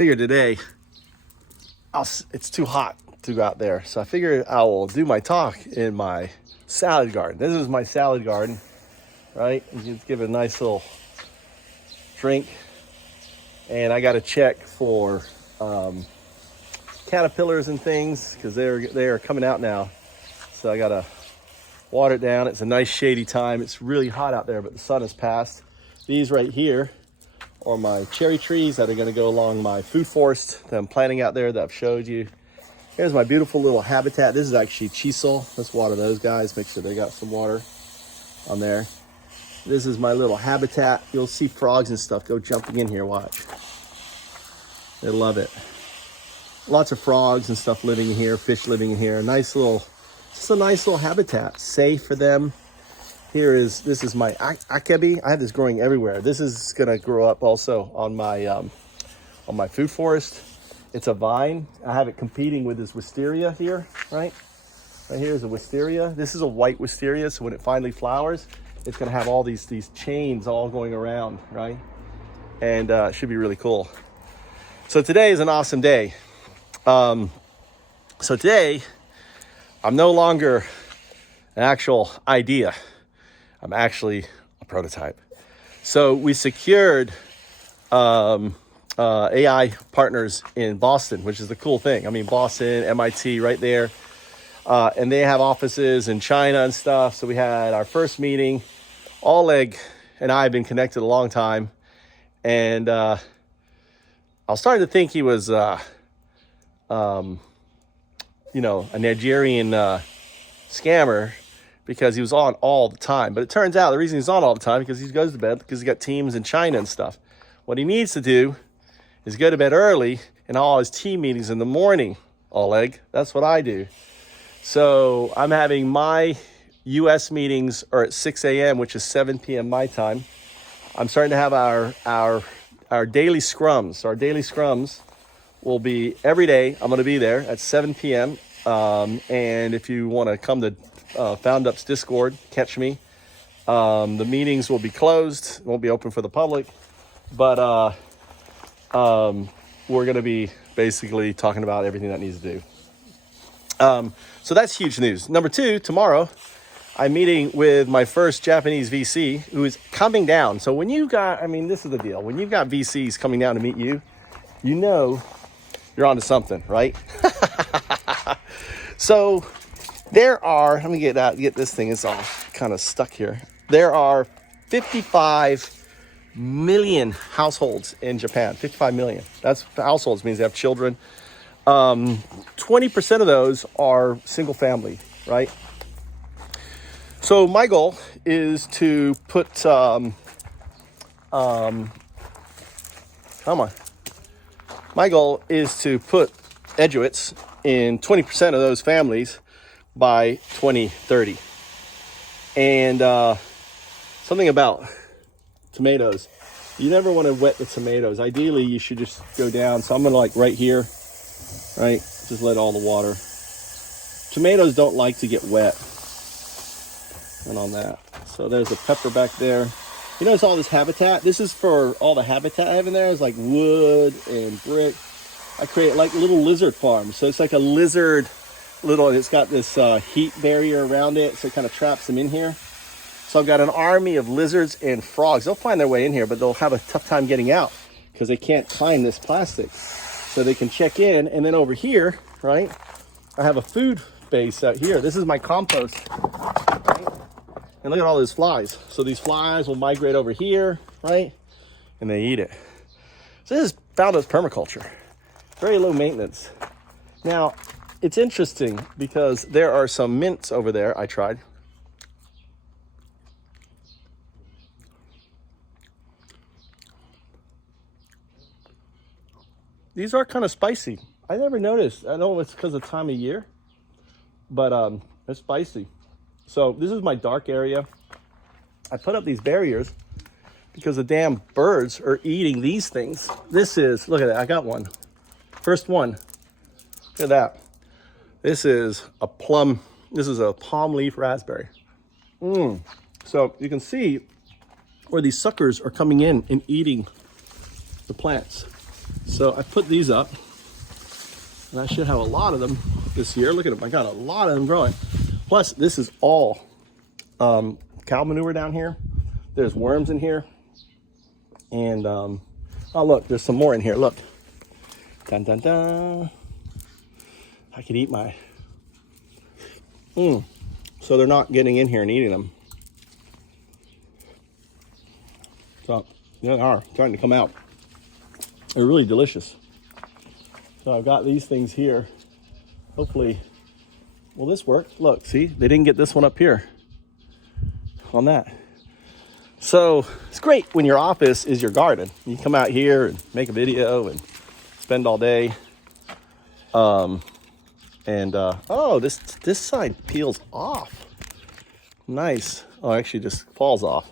figured today, it's too hot to go out there. So I figured I will do my talk in my salad garden. This is my salad garden, right? You just give it a nice little drink. And I got to check for caterpillars and things because they are coming out now. So I got to water it down. It's a nice shady time. It's really hot out there, but the sun has passed. These right here are my cherry trees that are going to go along my food forest that I'm planting out there that I've showed you. Here's my beautiful little habitat. This is actually chisel. Let's water those guys. Make sure they got some water on there. This is my little habitat. You'll see frogs and stuff go jumping in here. Watch. They love it. Lots of frogs and stuff living in here, fish living in here. Nice little, just a nice little habitat. Safe for them. This is my akebi. I have this growing everywhere. This is gonna grow up also on my food forest. It's a vine. I have it competing with this wisteria here, right? Right here is a wisteria. This is a white wisteria, so when it finally flowers, it's gonna have all these chains all going around, right? And it should be really cool. So today is an awesome day. So today, I'm no longer an actual idea. I'm actually a prototype. So we secured AI partners in Boston, which is the cool thing. I mean, Boston, MIT, right there. And they have offices in China and stuff. So we had our first meeting. Oleg and I have been connected a long time. And I was starting to think he was, a Nigerian scammer because he was on all the time. But it turns out the reason he's on all the time because he goes to bed because he's got teams in China and stuff. What he needs to do is go to bed early and all his team meetings in the morning, Oleg. That's what I do. So I'm having my U.S. meetings are at 6 a.m., which is 7 p.m. my time. I'm starting to have our daily scrums. Our daily scrums will be every day. I'm going to be there at 7 p.m. And if you want to come to FOUNDUPS Discord, catch me. The meetings will be closed. Won't be open for the public. But we're going to be basically talking about everything that needs to do. So that's huge news. Number two, tomorrow, I'm meeting with my first Japanese VC who is coming down. So when you've got, this is the deal. When you've got VCs coming down to meet you, you know you're onto something, right? So there are, let me get this thing, it's all kind of stuck here. There are 55 million households in Japan, 55 million. That's households, means they have children. 20% of those are single family, right? So my goal is to put, my goal is to put EDUITS in 20% of those families by 2030. And something about tomatoes. You never want to wet the tomatoes. Ideally, you should just go down. So I'm going to right here, right? Just let all the water. Tomatoes don't like to get wet. And on that. So there's a pepper back there. You notice all this habitat? This is for all the habitat I have in there. It's like wood and brick. I create like little lizard farms. So it's like a lizard it's got this heat barrier around it. So it kind of traps them in here. So I've got an army of lizards and frogs. They'll find their way in here, but they'll have a tough time getting out because they can't climb this plastic. So they can check in. And then over here, right, I have a food base out here. This is my compost. Right? And look at all these flies. So these flies will migrate over here, right? And they eat it. So this is FOUNDUPS permaculture. Very low maintenance. Now, it's interesting because there are some mints over there I tried. These are kind of spicy. I never noticed. I know it's because of time of year, but it's spicy. So this is my dark area. I put up these barriers because the damn birds are eating these things. This is, look at that, I got one. First one, look at that. This is a palm leaf raspberry. So you can see where these suckers are coming in and eating the plants. So I put these up, and I should have a lot of them this year. Look at them, I got a lot of them growing. Plus, this is all cow manure down here. There's worms in here. And, oh look, there's some more in here, look. Dun, dun, dun. I could eat my, So they're not getting in here and eating them. So they are starting to come out. They're really delicious. So I've got these things here. Hopefully, will this work? Look, see, they didn't get this one up here on that. So it's great when your office is your garden. You come out here and make a video and spend all day. Oh, this side peels off. Nice. Oh, actually just falls off.